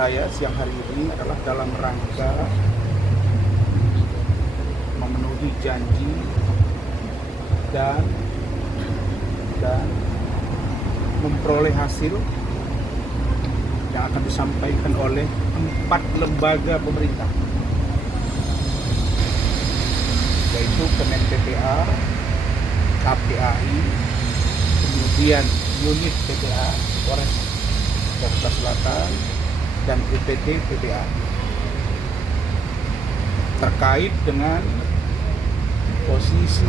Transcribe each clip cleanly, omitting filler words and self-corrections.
saya siang hari ini adalah dalam rangka memenuhi janji dan memperoleh hasil yang akan disampaikan oleh 4 lembaga pemerintah, yaitu Kemen PPA, KPAI, kemudian unit PPA Polres Jakarta Selatan, dan UPT PPA terkait dengan posisi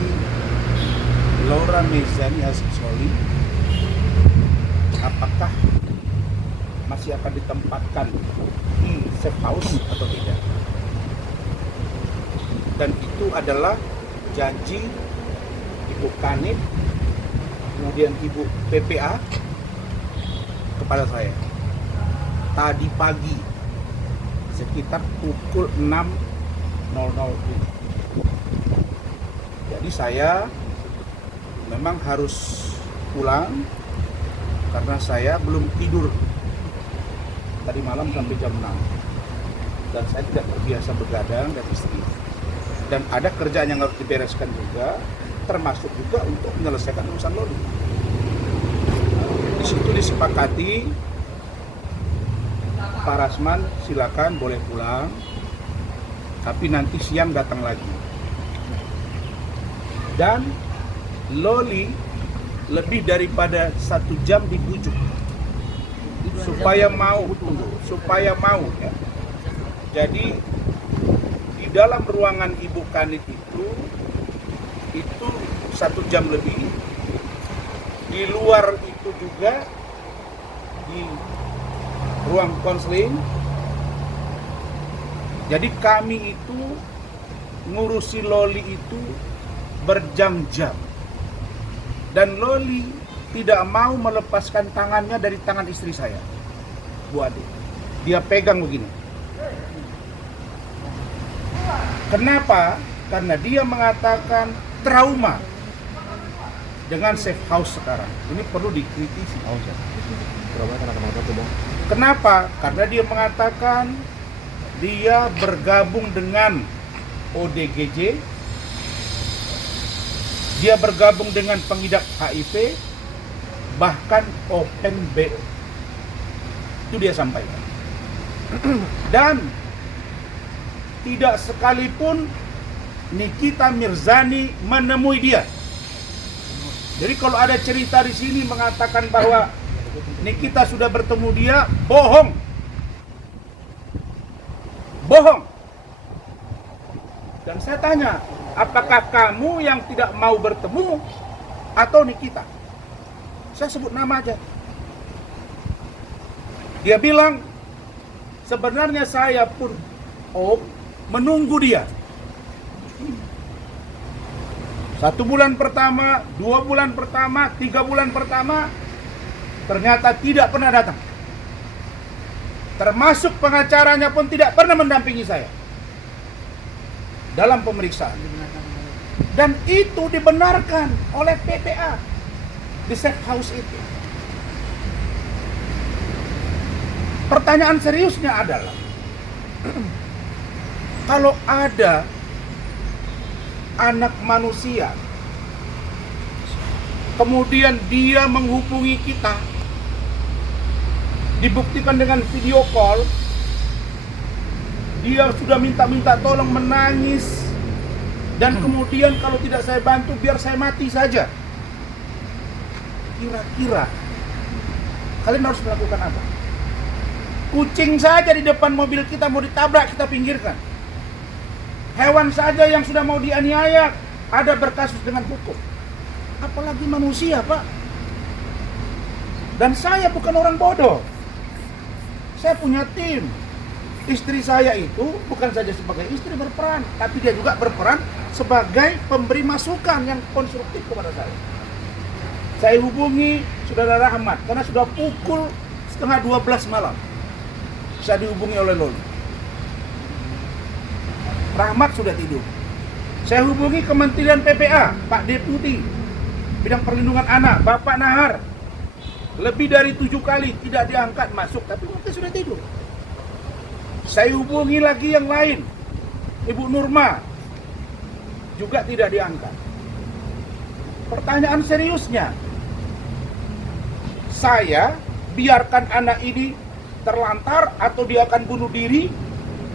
Laura Mezani Asisoli, apakah masih akan ditempatkan di safe house atau tidak. Dan itu adalah janji Ibu Kanit, kemudian Ibu PPA kepada saya tadi pagi sekitar pukul 6.00. Jadi saya memang harus pulang karena saya belum tidur tadi malam sampai jam 6, dan saya tidak terbiasa begadang dan istri, dan ada kerjaan yang harus dibereskan juga, termasuk juga untuk menyelesaikan urusan loli. Di situ disepakati, Pak Rasman silakan boleh pulang, tapi nanti siang datang lagi. Dan loli lebih daripada 1 jam dibujuk supaya mau ya. Jadi di dalam ruangan Ibu Kanit itu 1 jam lebih. Di luar itu juga di ruang konseling. Jadi kami itu ngurusi loli itu berjam-jam, dan loli tidak mau melepaskan tangannya dari tangan istri saya, Bu Ade. Dia pegang begini. Kenapa? Karena dia mengatakan trauma dengan safe house sekarang. Ini perlu dikritisi. Kenapa? Karena dia mengatakan dia bergabung dengan ODGJ, dia bergabung dengan pengidap HIV, bahkan Open BO. Itu dia sampaikan. Dan tidak sekalipun Nikita Mirzani menemui dia. Jadi kalau ada cerita di sini mengatakan bahwa Nikita sudah bertemu dia, bohong. Bohong. Dan saya tanya, apakah kamu yang tidak mau bertemu atau Nikita? Saya sebut nama aja. Dia bilang, sebenarnya saya pun menunggu dia. 1 bulan pertama, 2 bulan pertama, 3 bulan pertama, ternyata tidak pernah datang. Termasuk pengacaranya pun tidak pernah mendampingi saya dalam pemeriksaan. Dan itu dibenarkan oleh PPA di safe house itu. Pertanyaan seriusnya adalah, kalau ada anak manusia kemudian dia menghubungi kita, dibuktikan dengan video call, dia sudah minta tolong, menangis, dan kemudian kalau tidak saya bantu biar saya mati saja. Kira-kira kalian harus melakukan apa? Kucing saja di depan mobil kita mau ditabrak, kita pinggirkan. Hewan saja yang sudah mau dianiaya ada berkasus dengan hukum, apalagi manusia, Pak. Dan saya bukan orang bodoh. Saya punya tim. Istri saya itu bukan saja sebagai istri berperan, tapi dia juga berperan sebagai pemberi masukan yang konstruktif kepada saya. Saya hubungi Saudara Rahmat karena sudah pukul 11:30 malam. Saya dihubungi oleh Loli. Rahmat sudah tidur. Saya hubungi Kementerian PPA, Pak Deputi Bidang Perlindungan Anak, Bapak Nahar. Lebih dari 7 kali tidak diangkat masuk, tapi mungkin sudah tidur. Saya hubungi lagi yang lain, Ibu Nurma, juga tidak diangkat. Pertanyaan seriusnya, saya biarkan anak ini terlantar atau dia akan bunuh diri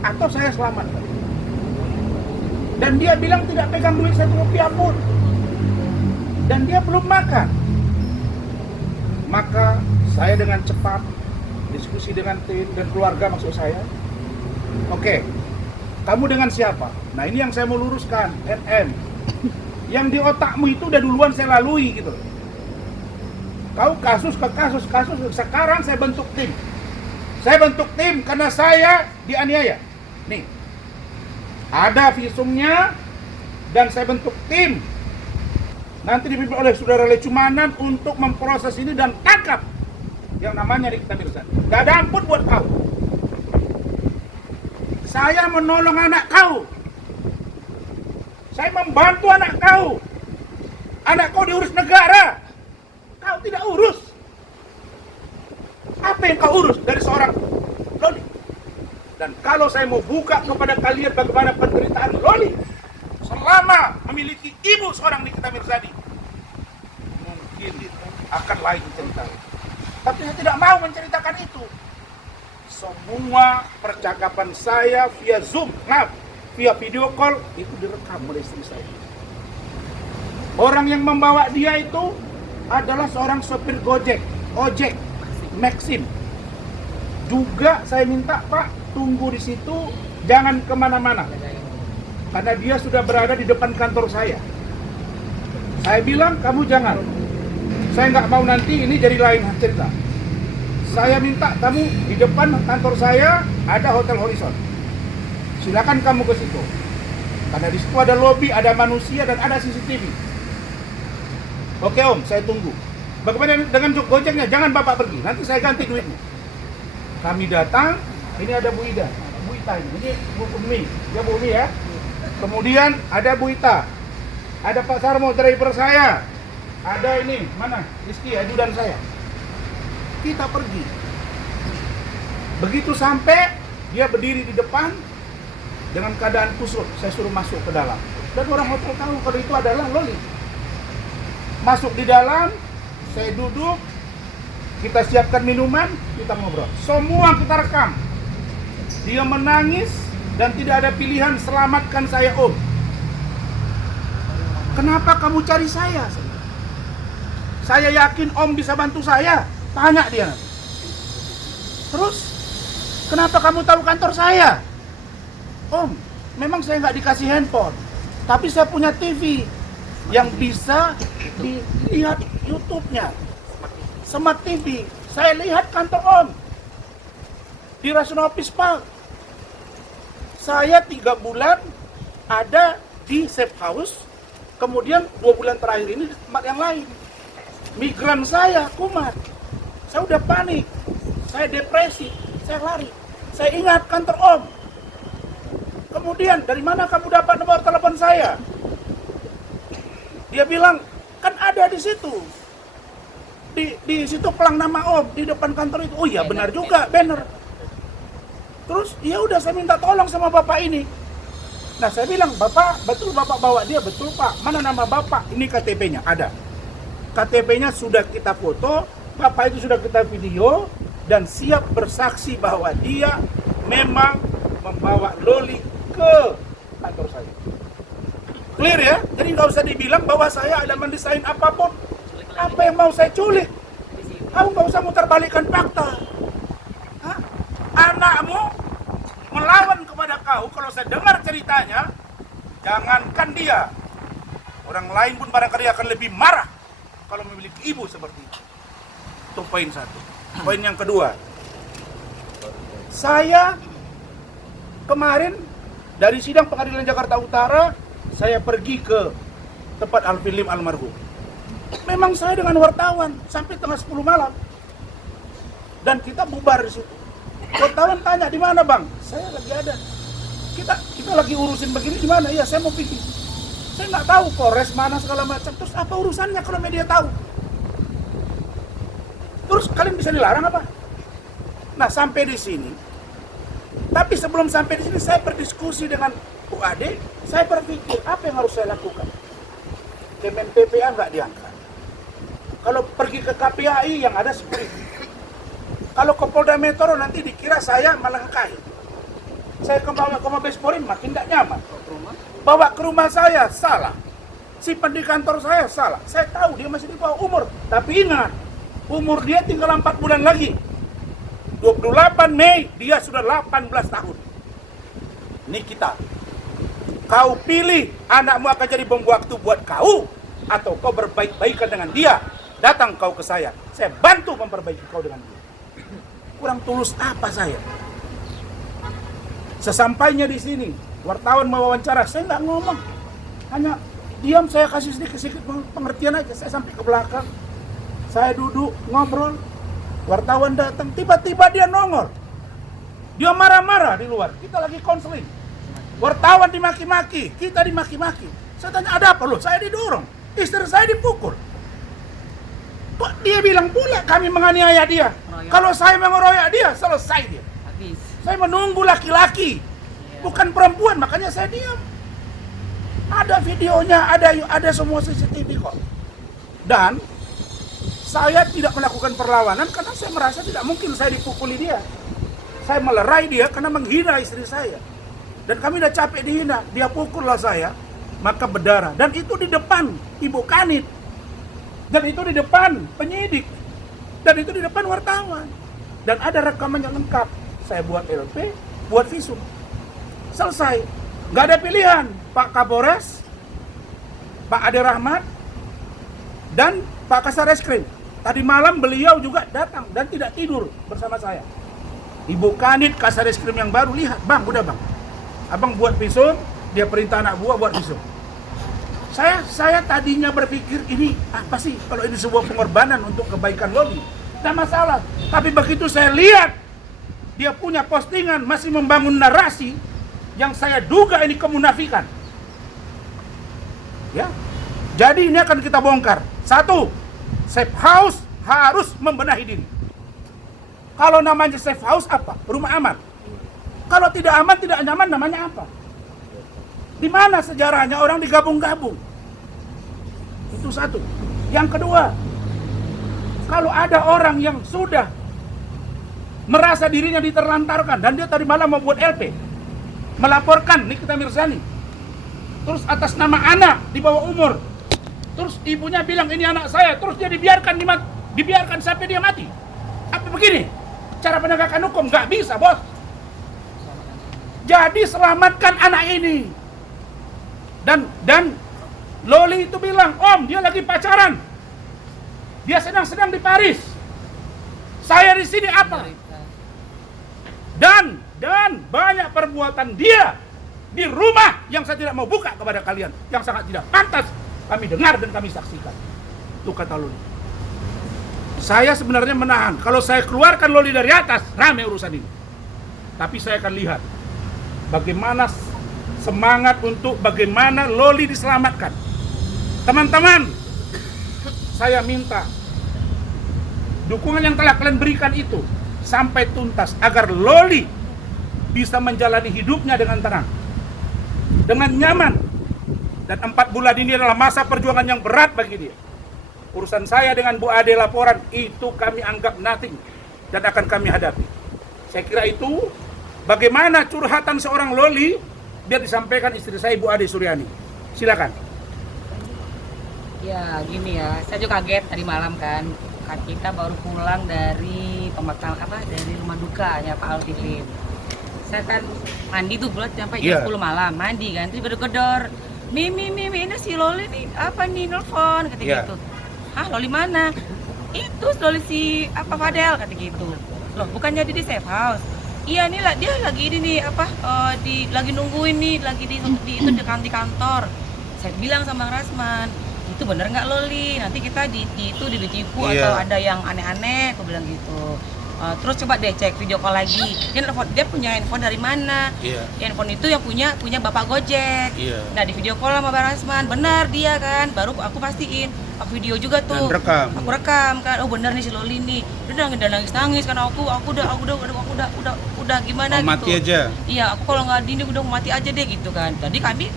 atau saya selamatkan. Dan dia bilang tidak pegang duit 1 rupiah pun. Dan dia belum makan. Maka saya dengan cepat diskusi dengan tim dan keluarga maksud saya. Oke, kamu dengan siapa? Nah ini yang saya mau luruskan, MM. Yang di otakmu itu udah duluan saya lalui gitu. Kau kasus ke kasus, sekarang saya bentuk tim. Saya bentuk tim karena saya dianiaya. Nih, ada visumnya dan saya bentuk tim. Nanti dipimpin oleh Saudara Lecumanan untuk memproses ini dan tangkap yang namanya Nikita Mirzani. Gak ada ampun buat kau. Saya menolong anak kau. Saya membantu anak kau. Anak kau diurus negara. Kau tidak urus. Apa yang kau urus dari seorang Loli? Dan kalau saya mau buka kepada kalian bagaimana penderitaan Loli selama memiliki ibu seorang Nikita Mirzani, mungkin akan lain cerita. Tapi saya tidak mau menceritakan itu. Semua percakapan saya via Zoom, via video call itu direkam oleh istri saya. Orang yang membawa dia itu adalah seorang sopir ojek, Maxim. Juga saya minta, Pak, tunggu di situ, jangan kemana-mana. Karena dia sudah berada di depan kantor saya. Saya bilang, kamu jangan. Saya nggak mau nanti ini jadi lain cerita. Saya minta kamu di depan kantor saya ada Hotel Horizon. Silakan kamu ke situ. Karena di situ ada lobi, ada manusia dan ada CCTV. Oke Om, saya tunggu. Bagaimana dengan Gojeknya? Jangan Bapak pergi, nanti saya ganti duitnya. Kami datang, ini ada Bu Ida, Bu Ita ini Bu Umi, ya Bu Umi ya. Kemudian ada Bu Ita, ada Pak Sarmo driver saya, ada ini mana Rizky ajudan saya. Kita pergi. Begitu sampai dia berdiri di depan dengan keadaan kusut, saya suruh masuk ke dalam. Dan orang hotel tahu kalau itu adalah Loli. Masuk di dalam, saya duduk, kita siapkan minuman, kita ngobrol. Semua kita rekam. Dia menangis dan tidak ada pilihan, selamatkan saya Om. Kenapa kamu cari saya? Saya yakin Om bisa bantu saya. Tanya dia. Terus, kenapa kamu tahu kantor saya? Om, memang saya nggak dikasih handphone, tapi saya punya TV yang bisa dilihat YouTube-nya. Smart TV. Saya lihat kantor Om di Rasul Office Park. Saya 3 bulan ada di safe house, kemudian 2 bulan terakhir ini di tempat yang lain. Migran saya kumat. Saya udah panik, saya depresi, saya lari. Saya ingat kantor Om. Kemudian, dari mana kamu dapat nomor telepon saya? Dia bilang, kan ada di situ. Di situ pelang nama Om, di depan kantor itu. Oh iya, benar juga, banner. Terus, ya udah saya minta tolong sama Bapak ini. Nah, saya bilang, Bapak, betul Bapak bawa dia? Betul Pak. Mana nama Bapak? Ini KTP-nya, ada. KTP-nya sudah kita foto, Bapak itu sudah kita video dan siap bersaksi bahwa dia memang membawa Loli ke kantor saya. Clear ya? Jadi nggak usah dibilang bahwa saya ada mendesain apapun. Apa yang mau saya culik? Kamu nggak usah mutar balikan fakta. Hah? Anakmu melawan kepada kau. Kalau saya dengar ceritanya, jangankan dia, orang lain pun barangkali akan lebih marah kalau memiliki ibu seperti itu. Itu poin 1. Poin yang kedua, saya kemarin dari sidang pengadilan Jakarta Utara, saya pergi ke tempat Alfilim almarhum. Memang saya dengan wartawan sampai tengah 10 malam. Dan kita bubar di situ. Wartawan tanya, di mana Bang? Saya lagi ada. Kita lagi urusin begini, di mana? Ya, saya mau pergi. Saya nggak tahu Polres mana segala macam. Terus apa urusannya kalau media tahu? Terus kalian bisa dilarang apa? Nah, sampai di sini Tapi sebelum sampai di sini saya berdiskusi dengan Bu Ade, saya berpikir apa yang harus saya lakukan. Kemen PPA nggak diangkat. Kalau pergi ke KPAI yang ada security. Kalau ke Polda Metro nanti dikira saya melangkai. Saya bawa ke Mabes Polri makin nggak nyaman. Bawa ke rumah saya salah. Simpan di kantor saya salah. Saya tahu dia masih di bawah umur. Tapi ingat, umur dia tinggal 4 bulan lagi. 28 Mei dia sudah 18 tahun. Ini kita. Kau pilih anakmu akan jadi bom waktu buat kau, atau kau berbaik-baikan dengan dia. Datang kau ke saya bantu memperbaiki kau dengan dia. Kurang tulus apa saya? Sesampainya di sini, wartawan mewawancara, saya nggak ngomong. Hanya diam, saya kasih sedikit-sedikit pengertian aja. Saya sampai ke belakang, saya duduk, ngobrol. Wartawan datang, tiba-tiba dia nongol. Dia marah-marah di luar, kita lagi konseling. Wartawan dimaki-maki, kita dimaki-maki. Saya tanya, ada apa loh? Saya didorong, istri saya dipukul. Kok dia bilang pula kami menganiaya dia? Kalau saya mengeroyok dia, selesai dia. Habis. Saya menunggu laki-laki, bukan perempuan, makanya saya diam. Ada videonya, ada semua CCTV kok. Dan saya tidak melakukan perlawanan karena saya merasa tidak mungkin saya dipukuli dia. Saya melerai dia karena menghina istri saya. Dan kami udah capek dihina, dia pukullah saya, maka berdarah. Dan itu di depan Ibu Kanit. Dan itu di depan penyidik. Dan itu di depan wartawan. Dan ada rekaman yang lengkap. Saya buat LP, buat visum. Selesai. Nggak ada pilihan. Pak Kapolres, Pak Ade Rahmat, dan Pak Kasareskrim. Tadi malam beliau juga datang dan tidak tidur bersama saya. Ibu Kanit, Kasareskrim yang baru, lihat, bang, udah bang. Abang buat visum, dia perintah anak buah buat visum. Saya tadinya berpikir ini apa sih kalau ini sebuah pengorbanan untuk kebaikan Loli. Tidak masalah. Tapi begitu saya lihat dia punya postingan masih membangun narasi yang saya duga ini kemunafikan. Ya. Jadi ini akan kita bongkar. 1, safe house harus membenahi diri. Kalau namanya safe house apa? Rumah aman. Kalau tidak aman, tidak nyaman namanya apa? Di mana sejarahnya orang digabung-gabung? Itu 1. Yang kedua, kalau ada orang yang sudah merasa dirinya diterlantarkan dan dia tadi malam membuat LP, melaporkan Nikita Mirzani, terus atas nama anak di bawah umur, terus ibunya bilang ini anak saya, terus dia dibiarkan sampai dia mati. Apa begini? Cara penegakan hukum? Nggak bisa, bos. Jadi selamatkan anak ini. Dan Loli itu bilang, Om, dia lagi pacaran. Dia sedang di Saya di sini apa? Dan banyak perbuatan dia di rumah yang saya tidak mau buka kepada kalian, yang sangat tidak pantas kami dengar dan kami saksikan. Itu kata Loli. Saya sebenarnya menahan. Kalau saya keluarkan Loli dari atas, rame urusan ini. Tapi saya akan lihat bagaimana semangat untuk bagaimana Loli diselamatkan. Teman-teman, saya minta dukungan yang telah kalian berikan itu sampai tuntas agar Loli bisa menjalani hidupnya dengan tenang, dengan nyaman. Dan 4 bulan ini adalah masa perjuangan yang berat bagi dia. Urusan saya dengan Bu Ade laporan itu kami anggap nothing dan akan kami hadapi. Saya kira itu bagaimana curhatan seorang Loli biar disampaikan istri saya Bu Ade Suryani. Silakan. Ya gini ya, saya juga kaget tadi malam kan kita baru pulang dari dari rumah duka ya Pak Alvin. Saya kan mandi tuh bulat sampai jam 10 malam mandi kan, terus gedor-gedor. Mimi ini si Loli nih apa nih nelfon kata gitu. Hah, Loli mana? Itu Loli si Fadel kata gitu. Loh, bukannya di safe house. Iya nih lah, dia lagi ini nih lagi nungguin nih, lagi di kantor. Saya bilang sama Rasman, itu bener nggak Loli? Nanti kita ditipu atau ada yang aneh-aneh, aku bilang gitu. Terus coba deh cek video call lagi. Dia punya handphone dari mana? Handphone itu yang punya Bapak Gojek. Nah di video call sama Bang Rasman, benar dia kan. Baru aku pastiin, aku video juga tuh. Aku rekam kan. Oh bener nih si Loli nih. Dia udah nangis kan. Aku udah udah gimana mau gitu. mati aja. Iya, aku kalau nggak ini udah mati aja deh gitu kan. Tadi kami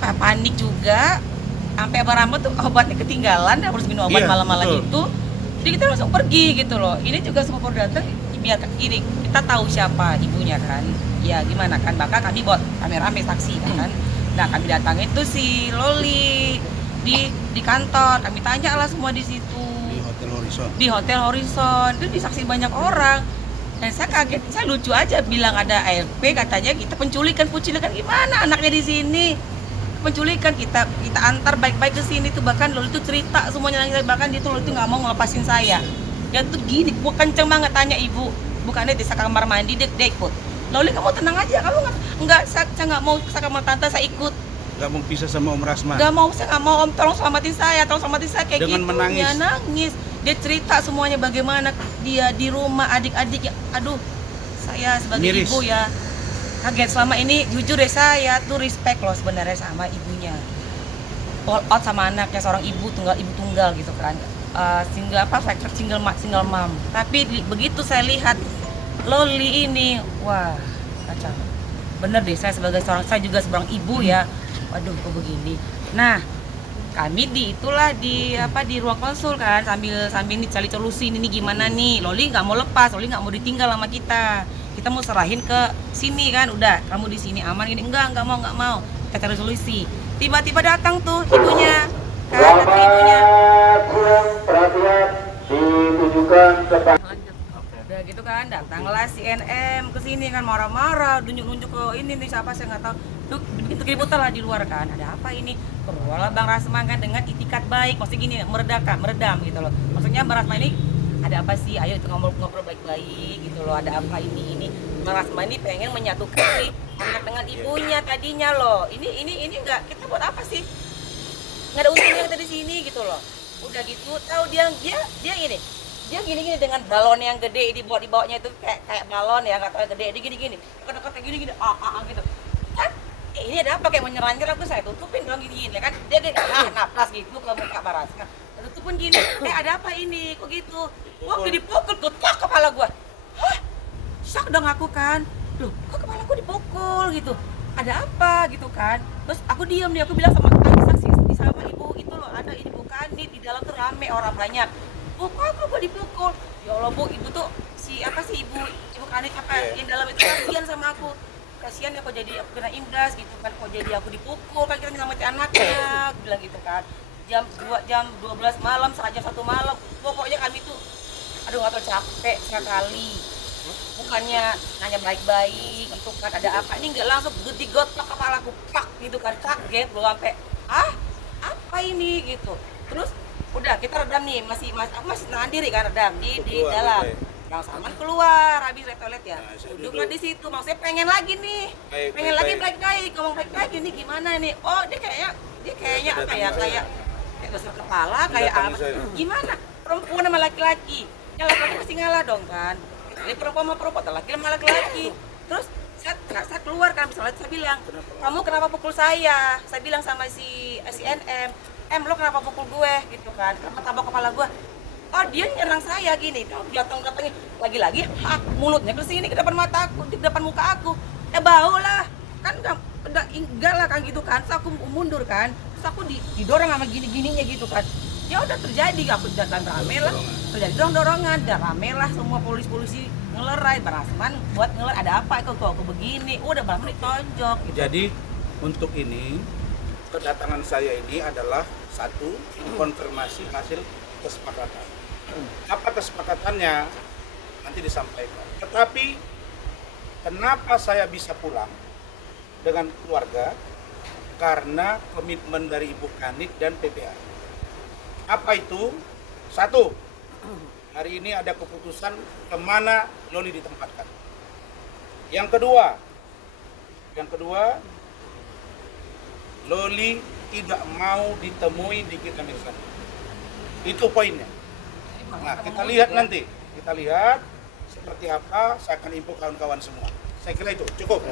panik juga, sampai Abang tuh obatnya ketinggalan, harus minum obat malam-malam itu. Jadi kita langsung pergi gitu loh. Ini juga semua datang biar gini, kita tahu siapa ibunya kan. Ya gimana kan, bahkan kami buat rame-rame saksi kan. Nah kami datang itu si Loli di kantor, kami tanya lah semua di situ. Di Hotel Horizon, itu disaksi banyak orang. Dan saya kaget, saya lucu aja bilang ada ARP, katanya kita penculikan gimana anaknya di sini. Penculikan kita antar baik-baik ke sini tuh, bahkan Loli tuh cerita semuanya, bahkan dia tuh Loli tuh nggak mau ngelepasin saya. Dia tuh gini, gua kenceng banget tanya ibu, bukannya di kamar mandi dia ikut. Loli kamu tenang aja, kamu nggak saya nggak mau ke kamar tante, saya ikut. Nggak mau pisah sama Om Rasman. Nggak mau, saya nggak mau om, tolong selamatin saya kayak dengan gitu. menangis. Dia nangis, dia cerita semuanya bagaimana dia di rumah adik-adik. Aduh, saya sebagai Miris. ibu ya kaget. Selama ini jujur deh, saya tuh respect loh sebenarnya sama ibunya, all out sama anaknya, seorang ibu tunggal gitu kan, single mom. Tapi begitu saya lihat Loli ini, wah kacau bener deh. Saya juga seorang ibu ya, waduh kok begini. Nah kami di ruang konsul kan, sambil nih cari solusi ini gimana nih. Loli nggak mau lepas, Loli nggak mau ditinggal sama kita mau serahin ke sini kan, udah kamu di sini aman gini. Enggak mau, kita cari solusi. Tiba-tiba datang tuh ibunya kan, kurang perhatian ditujukan kepada udah gitu kan, datanglah si NM ke sini kan, marah-marah, nunjuk ke ini nih siapa saya nggak tahu. Tuh begitu keributan lah di luar kan, ada apa ini? Keluarlah Bang Rasman kan dengan itikat baik, maksudnya gini, meredam gitu loh. Maksudnya Bang Rasman ini ada apa sih? Ayo itu ngobrol baik-baik gitu loh. Ada apa ini? Bang Rasman ini pengen menyatukan anak dengan ibunya tadinya loh. Ini enggak, kita buat apa sih? Nggak ada untungnya kita di sini gitu loh. Udah gitu, tahu dia gini. Dia gini dengan balon yang gede dibawanya itu kayak balon ya, nggak tahu gede. Dia gini. Dekat kayak gini gitu kan. Ini ada apa, kayak menyerang-nyerang, aku saya tutupin dong gini kan. Dia naplas gitu ke muka Baras. Tutupin gini, ada apa ini? Kok gitu? Waktu dipukul, getok kepala gua. Hah? Shock dong aku kan. Loh, kok kepala aku dipukul gitu? Ada apa gitu kan? Terus aku diam nih, aku bilang sama saksi sama ibu itu loh, ada ibu Kanit di dalam tuh rame orang banyak. Bu, kok gua dipukul? Ya Allah Bu, ibu tuh ibu Kanit apa yang dalam itu kasihan sama aku. Kasihan ya kok jadi aku kena imbas gitu kan, kok jadi aku dipukul kan, kita nyelamatin anaknya, aku bilang gitu kan. jam 12 malam, jam 1 malam, pokoknya kami tuh aduh nggak tahu, capek sekali. Bukannya nanya baik-baik gitu kan, ada apa ini, nggak langsung gede-gotok kepalaku pak gitu kan, kaget loh sampai apa ini gitu. Terus udah kita redam nih, masih nahan diri kan, redam di dalam. Bang Salman keluar habis dari toilet ya, duduklah di situ, maksudnya pengen lagi nih, pengen lagi baik-baik, ngomong baik-baik, ini gimana nih? Oh dia kayaknya apa ya, kayak besar kepala, kayak apa? Gimana? Perempuan sama laki-laki, yang laki-laki pasti ngalah dong kan? Ini perempuan sama perempuan, laki-laki sama laki-laki. Terus saya keluar kan, misalnya saya bilang, kamu kenapa pukul saya? Saya bilang sama si NM, lo kenapa pukul gue gitu kan? Kenapa tabok kepala gue? Oh dia nyerang saya gini, datang-datangnya lagi-lagi, mulutnya ke sini, ke depan mata aku, di depan muka aku. Bau lah, kan enggak lah kan gitu kan. Terus aku mundur kan, terus aku didorong sama gini-gininya gitu kan. Ya udah terjadi, aku dan rame lah, terjadi dorongan, dan rame lah semua polisi ngelerai. Bang Rasman buat ngelerai, ada apa kok aku begini, udah Bang Rasman ditonjok gitu. Jadi untuk ini, kedatangan saya ini adalah satu, konfirmasi hasil kesepakatan. Apa kesepakatannya nanti disampaikan. Tetapi kenapa saya bisa pulang dengan keluarga? Karena komitmen dari Ibu Kanit dan PPA. Apa itu? Satu, hari ini ada keputusan kemana Loli ditempatkan. Yang kedua, Loli tidak mau ditemui di kita Mirsan. Itu poinnya. Nah, kita lihat nanti. Kita lihat seperti apa, saya akan info kawan-kawan semua. Saya kira itu cukup.